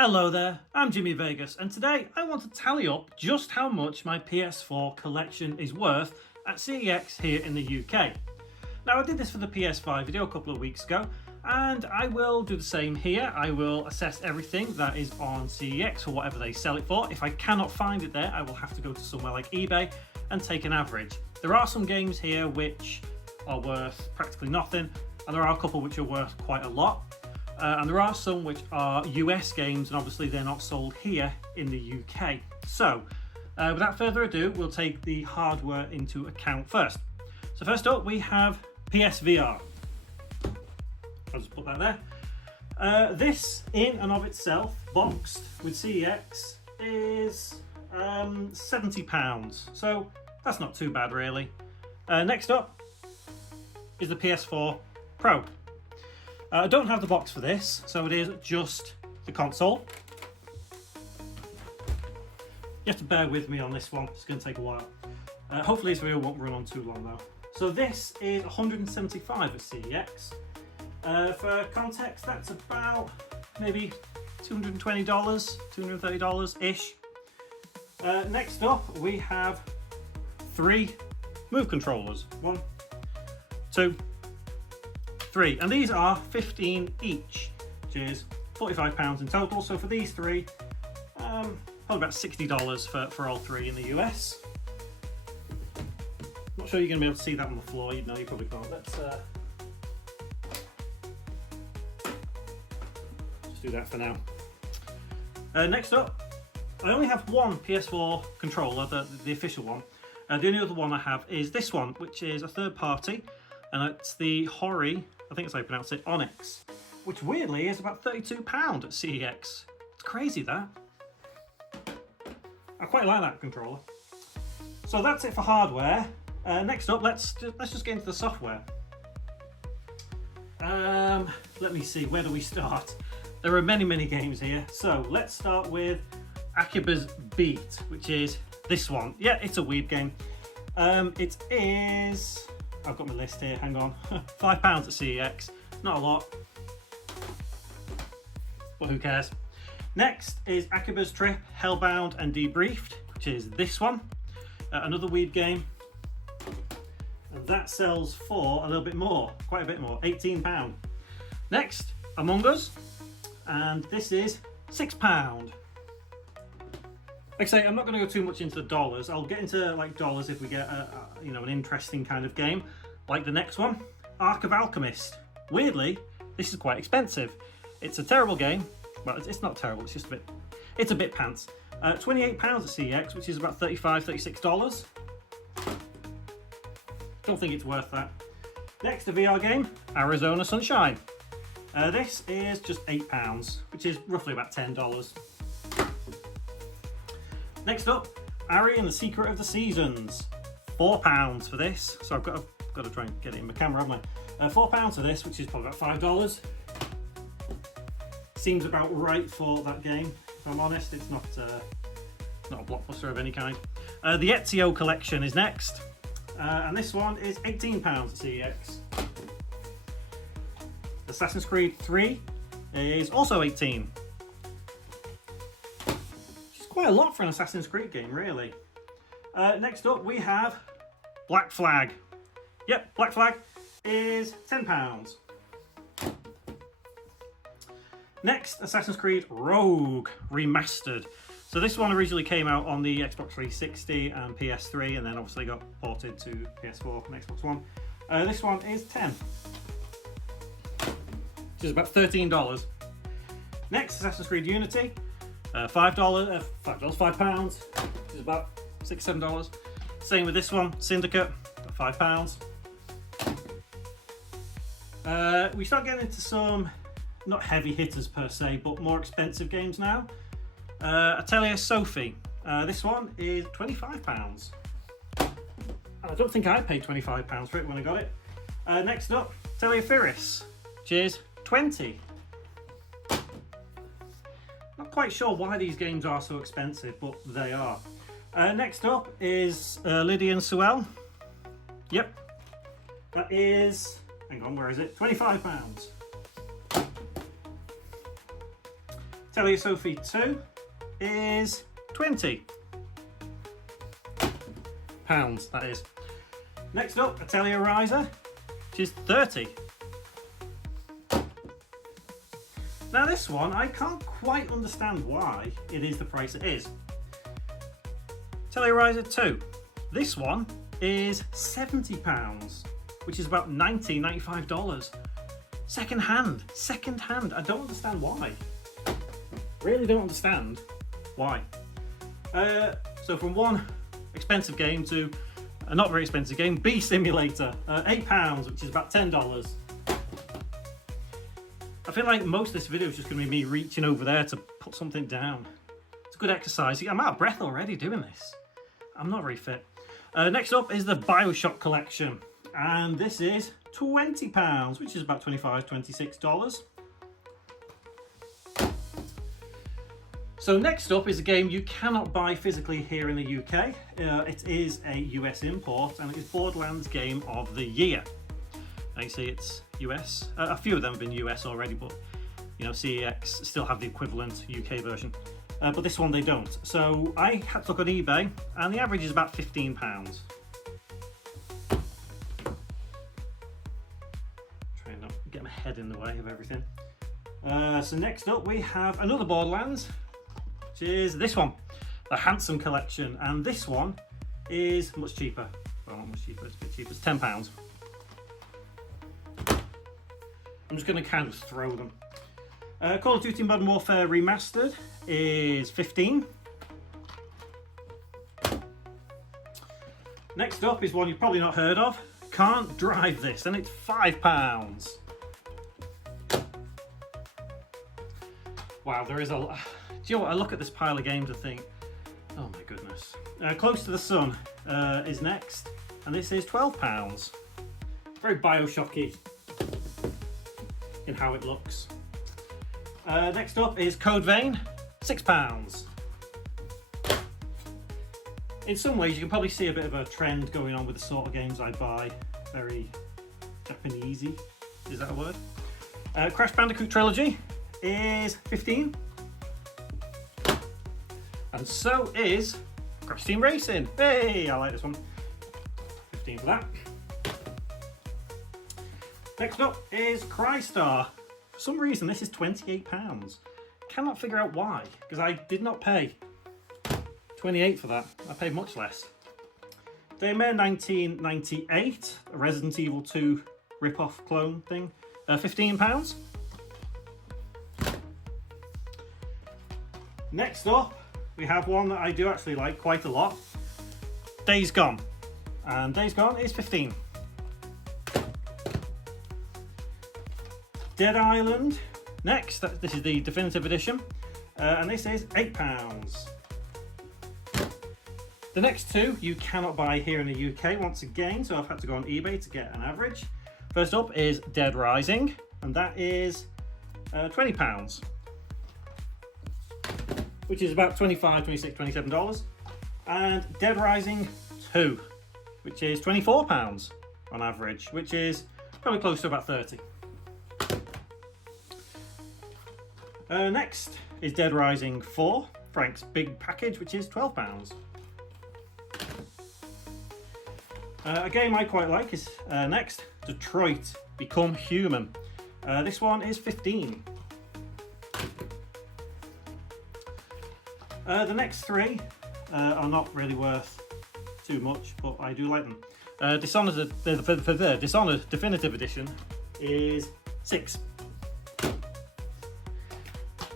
Hello there, I'm Jimmy Vegas, and today I want to tally up just how much my PS4 collection is worth at CEX here in the UK. Now, I did this for the PS5 video a couple of weeks ago, and I will do the same here. I will assess everything that is on CEX for whatever they sell it for. If I cannot find it there, I will have to go to somewhere like eBay and take an average. There are some games here which are worth practically nothing, and there are a couple which are worth quite a lot. And there are some which are US games, and obviously they're not sold here in the UK. So, without further ado, we'll take the hardware into account first. So first up, we have PSVR. I'll just put that there. This, in and of itself, boxed with CEX, is £70. So that's not too bad, really. Next up is the PS4 Pro. I don't have the box for this, so it is just the console. You have to bear with me on this one, it's going to take a while. Hopefully this video won't run on too long though. So this is 175 at CEX. For context, that's about maybe $220, $230-ish. Next up, we have 3 Move controllers. 1, 2, 3, and these are 15 each, which is £45 in total. So for these 3, probably about $60 for all 3 in the US. Not sure you're going to be able to see that on the floor. You know, you probably can't. Let's just do that for now. Next up, I only have one PS4 controller, the official one. The only other one I have is this one, which is a third party, and it's the Hori, I think it's how you pronounce it, Onyx, which weirdly is about £32 at CEX. It's crazy, that. I quite like that controller. So that's it for hardware. Next up, let's just get into the software. Let me see, where do we start? There are many games here. So let's start with Akiba's Beat, which is this one. Yeah, it's a weeb game. It is, I've got my list here, hang on. £5 at CEX, not a lot, but who cares. Next is Akiba's Trip, Hellbound and Debriefed, which is this one. Another weed game. And that sells for a little bit more, quite a bit more, £18. Next, Among Us, and this is £6. Like I say, I'm not going to go too much into dollars. I'll get into like dollars if we get an interesting kind of game, like the next one, Ark of Alchemist. Weirdly, this is quite expensive. It's a terrible game. Well, it's not terrible. It's just it's a bit pants. £28 at CEX, which is about $35, $36. Don't think it's worth that. Next, a VR game, Arizona Sunshine. This is just £8, which is roughly about $10. Next up, Ari and the Secret of the Seasons. £4 for this. So I've got to try and get it in my camera, haven't I? £4 for this, which is probably about $5. Seems about right for that game, if I'm honest. It's not a blockbuster of any kind. The Ezio collection is next. And this one is £18 at CEX. Assassin's Creed 3 is also 18. Quite a lot for an Assassin's Creed game, really. Next up, we have Black Flag. Yep, Black Flag is £10. Next, Assassin's Creed Rogue Remastered. So this one originally came out on the Xbox 360 and PS3, and then obviously got ported to PS4 and Xbox One. This one is £10, which is about $13. Next, Assassin's Creed Unity. £5, which is about $6-7. Same with this one, Syndicate, £5. We start getting into some, not heavy hitters per se, but more expensive games now. Atelier Sophie, this one is £25. And I don't think I paid £25 for it when I got it. Next up, Atelier Firis, which is £20. Not quite sure why these games are so expensive, but they are. Next up is Lydian Suel. Yep. That is, hang on, where is it? £25. Atelier Sophie 2 is £20. That is. Next up, Atelier Riser, which is £30. Now this one, I can't quite understand why it is the price it is. Atelier Riser 2. This one is £70, which is about $95. Second hand. I don't understand why. Really don't understand why. So from one expensive game to a not very expensive game, Bee Simulator, £8, which is about $10. I feel like most of this video is just going to be me reaching over there to put something down. It's a good exercise. I'm out of breath already doing this. I'm not very fit. Next up is the Bioshock collection, and this is £20, which is about $25, $26. So next up is a game you cannot buy physically here in the UK. It is a US import, and it is Borderlands Game of the Year. Now you see it's US. A few of them have been US already, but you know, CEX still have the equivalent UK version. But this one they don't. So I had to look on eBay, and the average is about £15. Trying not to get my head in the way of everything. So next up we have another Borderlands, which is this one, the Handsome Collection, and this one is much cheaper. Well, not much cheaper, it's a bit cheaper, it's £10. I'm just going to kind of throw them. Call of Duty Modern Warfare Remastered is £15. Next up is one you've probably not heard of. Can't Drive This, and it's £5. Wow, there is a lot. Do you know what? I look at this pile of games and think, oh my goodness. Close to the Sun is next, and this is £12. Very Bioshocky in how it looks. Next up is Code Vein, £6. In some ways you can probably see a bit of a trend going on with the sort of games I buy. Very Japanesey, is that a word? Crash Bandicoot Trilogy is £15. And so is Crash Team Racing. Hey, I like this one. £15 for that. Next up is Crystar. For some reason this is £28. Cannot figure out why, because I did not pay £28 for that. I paid much less. Daymare 1998, a Resident Evil 2 rip-off clone thing, £15. Next up, we have one that I do actually like quite a lot, Days Gone. And Days Gone is £15. Dead Island, next, this is the definitive edition, and this is £8. The next two you cannot buy here in the UK once again, so I've had to go on eBay to get an average. First up is Dead Rising, and that is £20, which is about $25, $26, $27. And Dead Rising 2, which is £24 on average, which is probably close to about 30. Next is Dead Rising 4, Frank's Big Package, which is £12. A game I quite like is next, Detroit Become Human. This one is £15. The next three are not really worth too much, but I do like them. Dishonored, the Dishonored Definitive Edition is £6.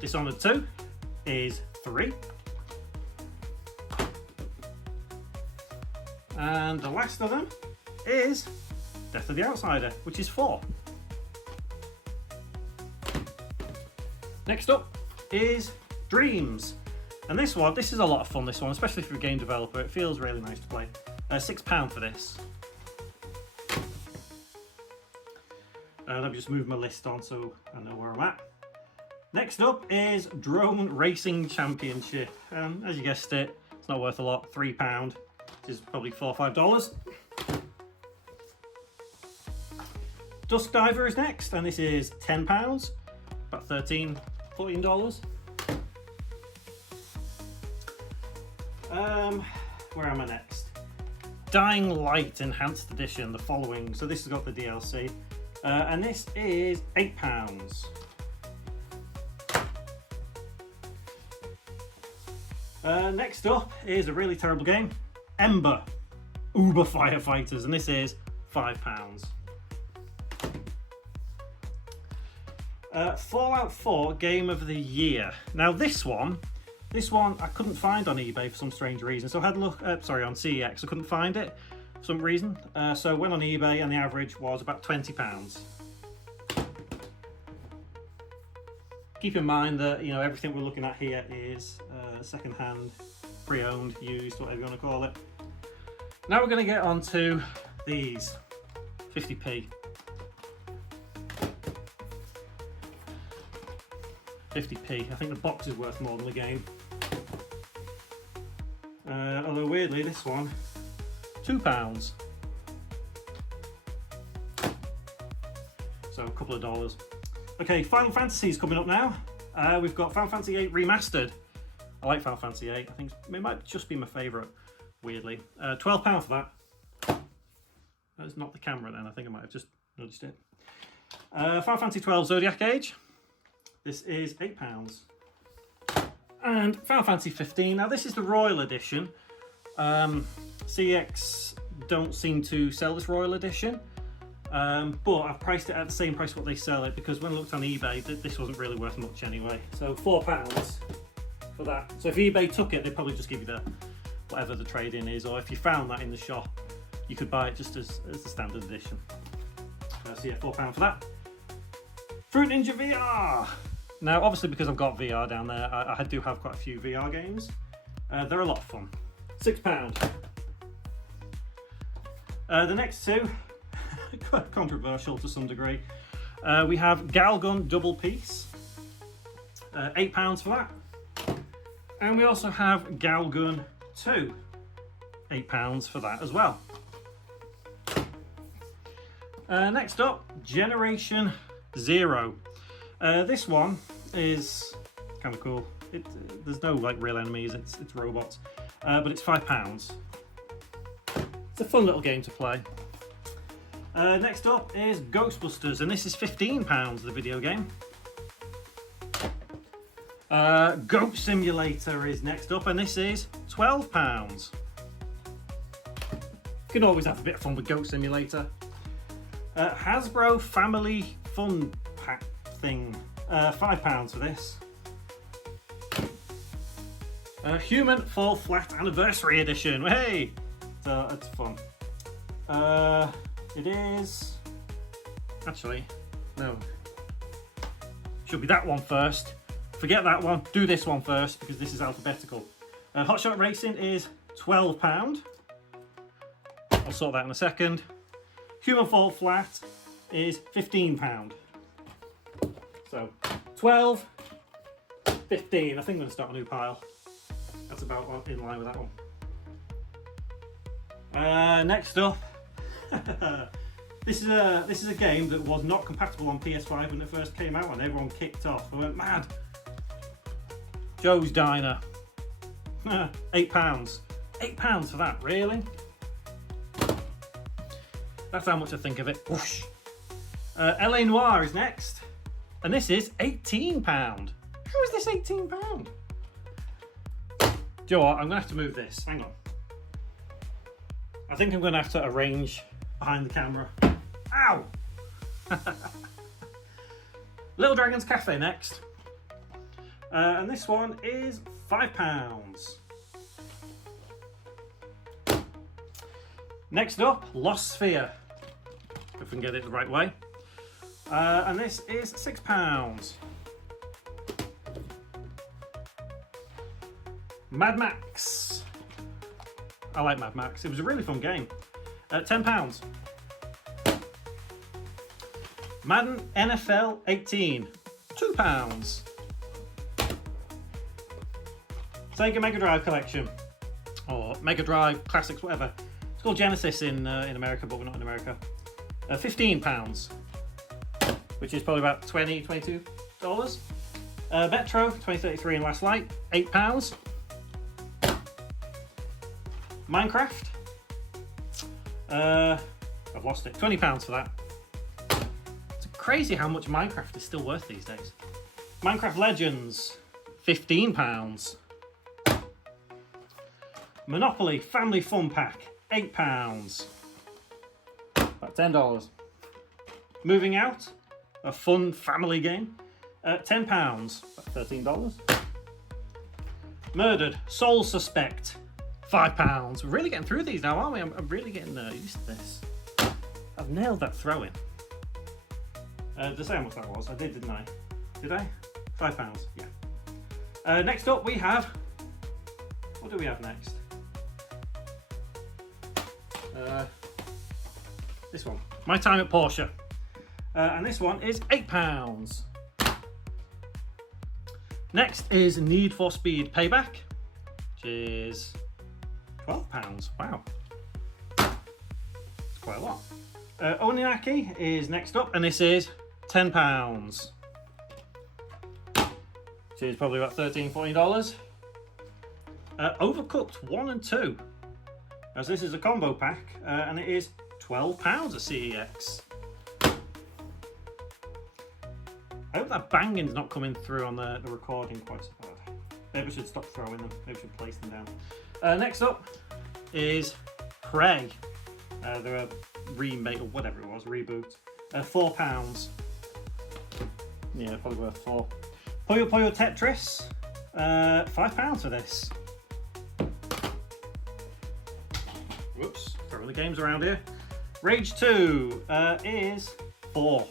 Dishonored 2 is £3. And the last of them is Death of the Outsider, which is £4. Next up is Dreams. And this is a lot of fun, this one, especially for a game developer. It feels really nice to play. £6 for this. Let me just move my list on so I know where I'm at. Next up is Drone Racing Championship. As you guessed it, it's not worth a lot, £3, which is probably $4 or $5. Dusk Diver is next, and this is £10, about $13, $14. Where am I next? Dying Light Enhanced Edition, the following. So this has got the DLC, and this is £8. Next up is a really terrible game, Ember Uber Firefighters, and this is £5. Fallout 4 Game of the Year. Now this one I couldn't find on eBay for some strange reason. So I had a look, on CEX, I couldn't find it for some reason. So I went on eBay and the average was about £20. Keep in mind that, you know, everything we're looking at here is second-hand, pre-owned, used, whatever you want to call it. Now we're going to get on to these 50p. 50p. I think the box is worth more than the game. Although weirdly, this one, £2. So a couple of dollars. Okay, Final Fantasy is coming up now. We've got Final Fantasy VIII Remastered. I like Final Fantasy VIII. I think it might just be my favourite, weirdly. £12 for that. That's not the camera then, I think I might have just noticed it. Final Fantasy XII Zodiac Age. This is £8. And Final Fantasy 15. Now this is the Royal Edition. CX don't seem to sell this Royal Edition. But I've priced it at the same price what they sell it, because when I looked on eBay, this wasn't really worth much anyway. So £4 for that. So if eBay took it, they'd probably just give you the whatever the trade-in is, or if you found that in the shop, you could buy it just as the standard edition. So yeah, £4 for that. Fruit Ninja VR. Now, obviously, because I've got VR down there, I do have quite a few VR games. They're a lot of fun. £6. The next two, quite controversial to some degree. We have Galgun Double Piece, £8 for that. And we also have Galgun 2, £8 for that as well. Next up, Generation Zero. This one is kind of cool. There's no like real enemies, it's robots, but it's £5. It's a fun little game to play. Next up is Ghostbusters, and this is £15, the video game. Goat Simulator is next up, and this is £12. You can always have a bit of fun with Goat Simulator. Hasbro Family Fun Pack thing, £5 for this. Human Fall Flat Anniversary Edition, hey! So it's fun. It is... Actually, no. Should be that one first. Forget that one, do this one first, because this is alphabetical. Hotshot Racing is £12. I'll sort that in a second. Human Fall Flat is £15. So 12, 15. I think I'm going to start a new pile. That's about in line with that one. Next up, this is a game that was not compatible on PS5 when it first came out, and everyone kicked off. I went mad. Joe's Diner, £8. £8 for that, really? That's how much I think of it. Whoosh. LA Noire is next, and this is £18. How is this £18? Do you know what? I'm gonna have to move this. Hang on. I think I'm gonna have to arrange behind the camera. Ow! Little Dragon's Cafe next, and this one is £5. Next up, Lost Sphere, if we can get it the right way, and this is £6. Mad Max. I like Mad Max. It was a really fun game. £10. Madden NFL 18. £2. Sega Mega Drive Collection, or Mega Drive Classics, whatever. It's called Genesis in America, but we're not in America. £15, which is probably about $20, $22. Metro 2033 in Last Light, £8. Minecraft. I've lost it. £20 for that. It's crazy how much Minecraft is still worth these days. Minecraft Legends, £15. Monopoly Family Fun Pack, £8. About $10. Moving Out, a fun family game, £10. About $13. Murdered Soul Suspect, £5. We're really getting through these now, aren't we? I'm really getting used to this. I've nailed that throw-in. To say how much that was, I did, didn't I? Did I? £5, yeah. Next up we have, what do we have next? This one, My Time at Porsche. And this one is £8. Next is Need for Speed Payback, which is £12. Wow. That's quite a lot. Oninaki is next up, and this is £10. Which is probably about $13, $14. Overcooked 1 and 2, as this is a combo pack, and it is £12 at CEX. I hope that banging's not coming through on the recording quite so bad. Maybe I should stop throwing them. Maybe I should place them down. Next up is Prey. They're a remake or whatever it was, reboot. £4. Yeah, probably worth £4. Puyo Puyo Tetris. £5 for this. Whoops, throwing the games around here. Rage 2 is £4.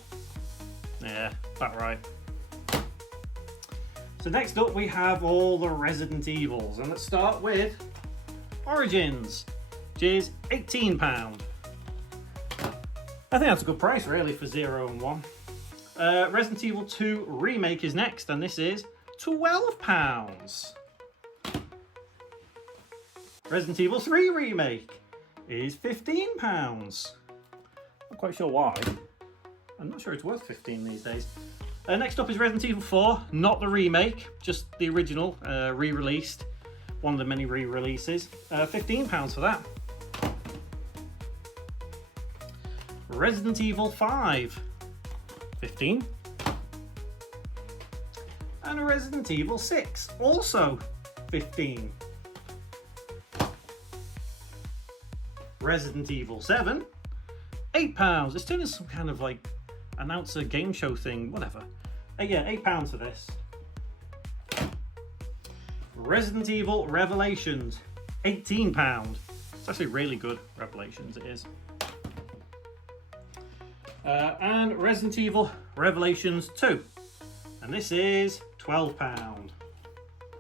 Yeah, about right. So next up we have all the Resident Evils, and let's start with Origins, which is £18. I think that's a good price really for 0 and 1. Resident Evil 2 Remake is next, and this is £12. Resident Evil 3 Remake is £15. Not quite sure why. I'm not sure it's worth 15 these days. Next up is Resident Evil 4, not the remake, just the original, re-released. One of the many re-releases. £15 for that. Resident Evil 5, 15. And a Resident Evil 6, also 15. Resident Evil 7, £8. It's turning some kind of like announcer game show thing, whatever. Yeah, £8 for this. Resident Evil Revelations, £18. It's actually really good, Revelations it is. And Resident Evil Revelations 2, and this is £12.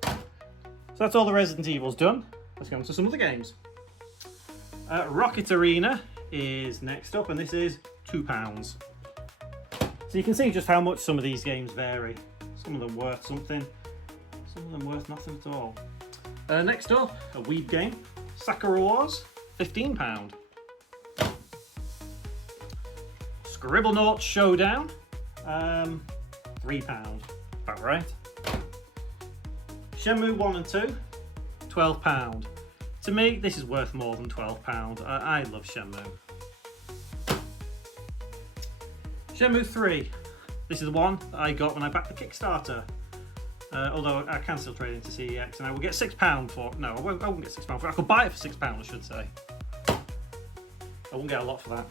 So that's all the Resident Evils done. Let's go on to some other games. Rocket Arena is next up, and this is £2. So you can see just how much some of these games vary. Some of them worth something, some of them worth nothing at all. Next up, a Wii game, Sakura Wars, £15. Scribblenauts Showdown, £3, about right. Shenmue 1 and 2, £12. To me, this is worth more than £12. I love Shenmue. Shenmue 3. This is the one that I got when I backed the Kickstarter. Although I can still trade into CEX, and I will get £6 for. No, I won't get £6 for it. I could buy it for £6, I should say. I won't get a lot for that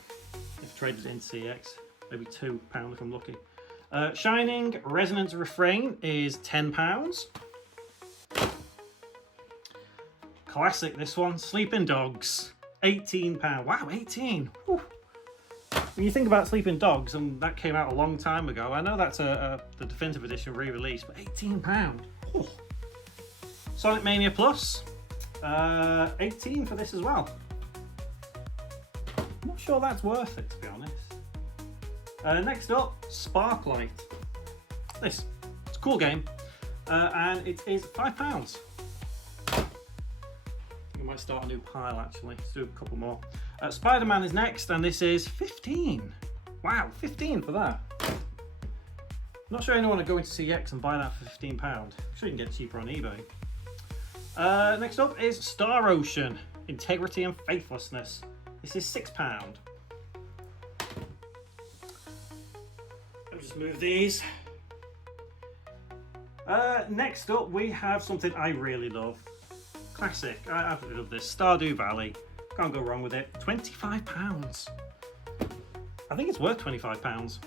if I traded it into CEX. Maybe £2 if I'm lucky. Shining Resonance Refrain is £10. Classic, this one. Sleeping Dogs, £18. Wow, 18. Whew. When you think about Sleeping Dogs, and that came out a long time ago, I know that's the definitive edition re-release, but £18. Whew. Sonic Mania Plus, 18 for this as well. I'm not sure that's worth it, to be honest. Next up, Sparklight. It's a cool game, and it is £5. I might start a new pile actually. Let's do a couple more. Spider-Man is next, and this is 15. Wow, 15 for that. Not sure anyone would go into CX and buy that for £15. I'm sure you can get it cheaper on eBay. Next up is Star Ocean Integrity and Faithlessness. This is £6. Let me just move these. Next up, we have something I really love. Classic. I absolutely love this. Stardew Valley. Can't go wrong with it. £25. I think it's worth £25.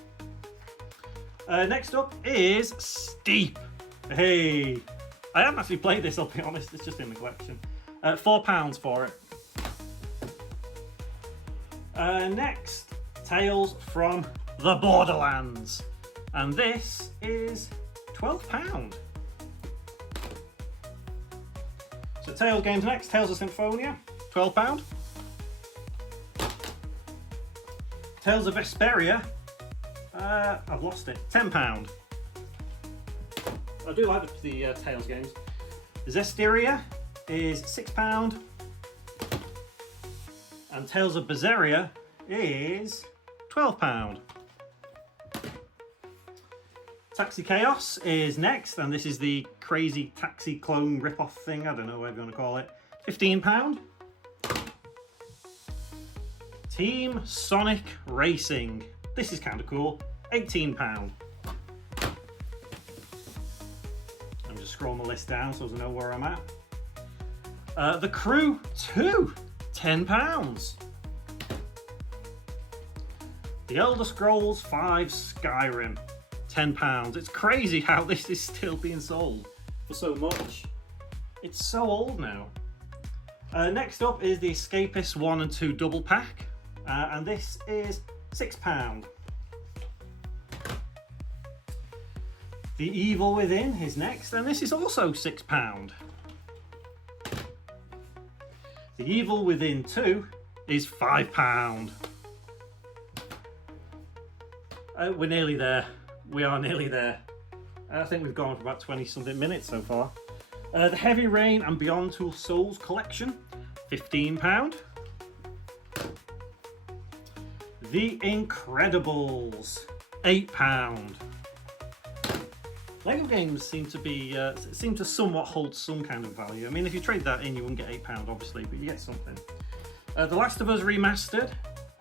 Next up is Steep. Hey, I haven't actually played this, I'll be honest. It's just in the collection. £4 for it. Next, Tales from the Borderlands. And this is £12. So Tales games next. Tales of Symphonia, £12. Tales of Vesperia, I've lost it, £10. I do like the Tales games. Zestiria is £6. And Tales of Berseria is £12. Taxi Chaos is next, and this is the crazy taxi clone rip-off thing, I don't know whatever you want to call it. £15. Team Sonic Racing. This is kind of cool. £18. I'm just scrolling the list down so I know where I'm at. The Crew 2, £10. The Elder Scrolls 5 Skyrim, £10. It's crazy how this is still being sold for so much. It's so old now. Next up is the Escapist 1 and 2 double pack, and this is £6. The Evil Within is next, and this is also £6. The Evil Within 2 is £5. We're nearly there. We are nearly there. I think we've gone for about 20 something minutes so far. The Heavy Rain and Beyond Two Souls collection, £15. The Incredibles, £8. Lego games seem to somewhat hold some kind of value. I mean, if you trade that in, you wouldn't get £8, obviously, but you get something. The Last of Us Remastered.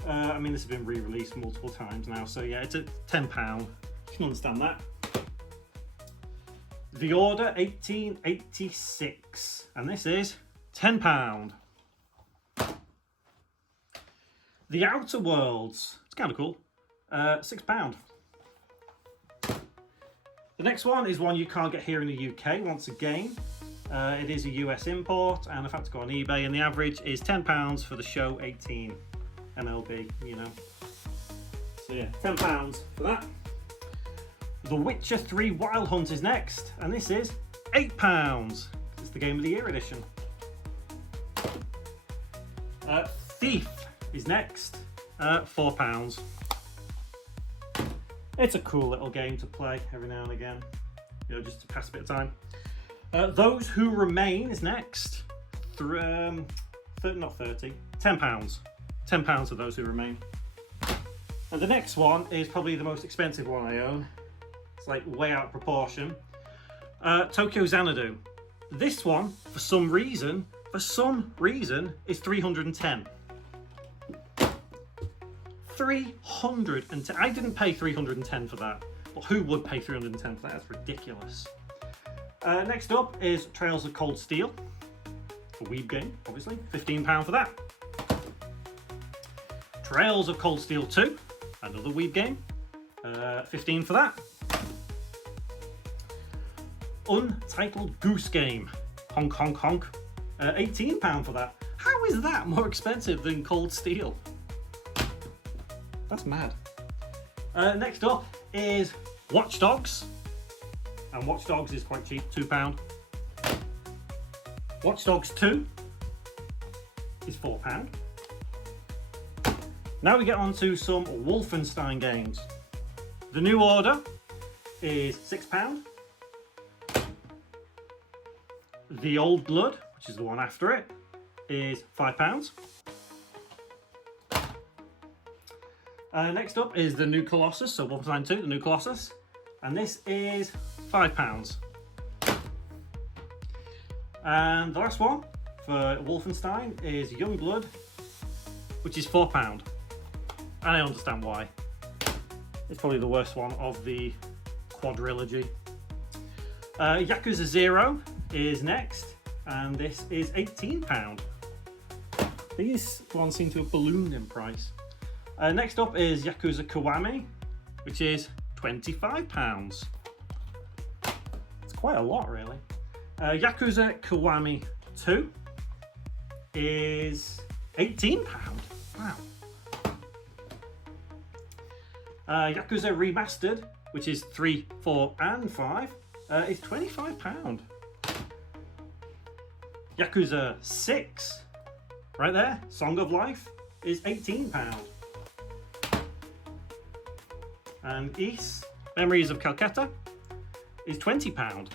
I mean, this has been re-released multiple times now, so yeah, it's at £10. You can understand that. The Order 1886, and this is £10. The Outer Worlds, it's kind of cool, £6. The next one is one you can't get here in the UK once again. It is a US import, and I've had to go on eBay, and the average is £10 for the Show 18 MLB, you know. So yeah, £10 for that. The Witcher 3 Wild Hunt is next, and this is £8. It's the Game of the Year edition. Thief is next, £4. It's a cool little game to play every now and again, you know, just to pass a bit of time. Those Who Remain is next, not 30, £10. £10 for Those Who Remain. And the next one is probably the most expensive one I own. It's like way out of proportion. Tokyo Xanadu. This one, for some reason, is 310. 310. I didn't pay 310 for that, but who would pay 310 for that? That's ridiculous. Next up is Trails of Cold Steel. A Weeb game, obviously. £15 for that. Trails of Cold Steel 2, another Weeb game. 15 for that. Untitled Goose Game. Honk, honk, honk. £18 for that. How is that more expensive than Cold Steel? That's mad. Next up is Watch Dogs. And Watch Dogs is quite cheap, £2. Watch Dogs 2 is £4. Now we get on to some Wolfenstein games. The New Order is £6. The Old Blood, which is the one after it, is £5. Next up is the New Colossus, so Wolfenstein 2, the New Colossus, and this is £5. And the last one, for Wolfenstein is Youngblood, which is £4. And I understand why. It's probably the worst one of the quadrilogy. Yakuza 0 is next, and this is £18. These ones seem to have ballooned in price. Next up is Yakuza Kiwami, which is £25. It's quite a lot, really. Yakuza Kiwami 2 is £18. Wow. Yakuza Remastered, which is 3, 4 and 5, is £25. Yakuza 6, right there, Song of Life, is £18. And Ys, Memories of Calcutta, is £20.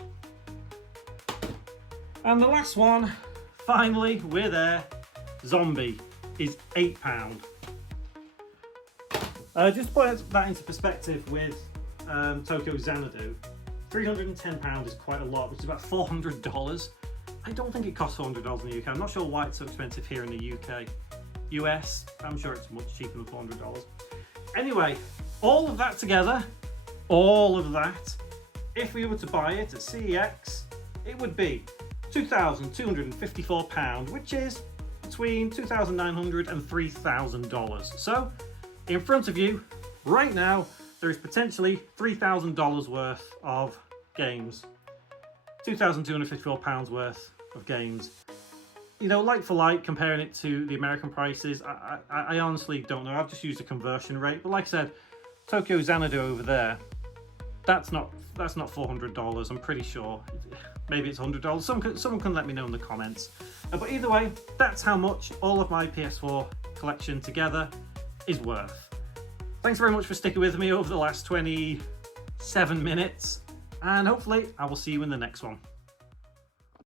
And the last one, finally, we're there, Zombie, is £8. Just to put that into perspective with Tokyo Xanadu, £310 is quite a lot, which is about $400. I don't think it costs $400 in the UK. I'm not sure why it's so expensive here in the UK. US, I'm sure it's much cheaper than $400. Anyway, all of that together, all of that, if we were to buy it at CEX, it would be £2,254, which is between $2,900 and $3,000. So, in front of you, right now, there is potentially $3,000 worth of games. £2,254 worth of games. You know, like for like, comparing it to the American prices, I honestly don't know. I've just used a conversion rate. But like I said, Tokyo Xanadu over there, that's not $400, I'm pretty sure. Maybe it's $100. Someone can let me know in the comments. But either way, that's how much all of my PS4 collection together is worth. Thanks very much for sticking with me over the last 27 minutes, and hopefully I will see you in the next one.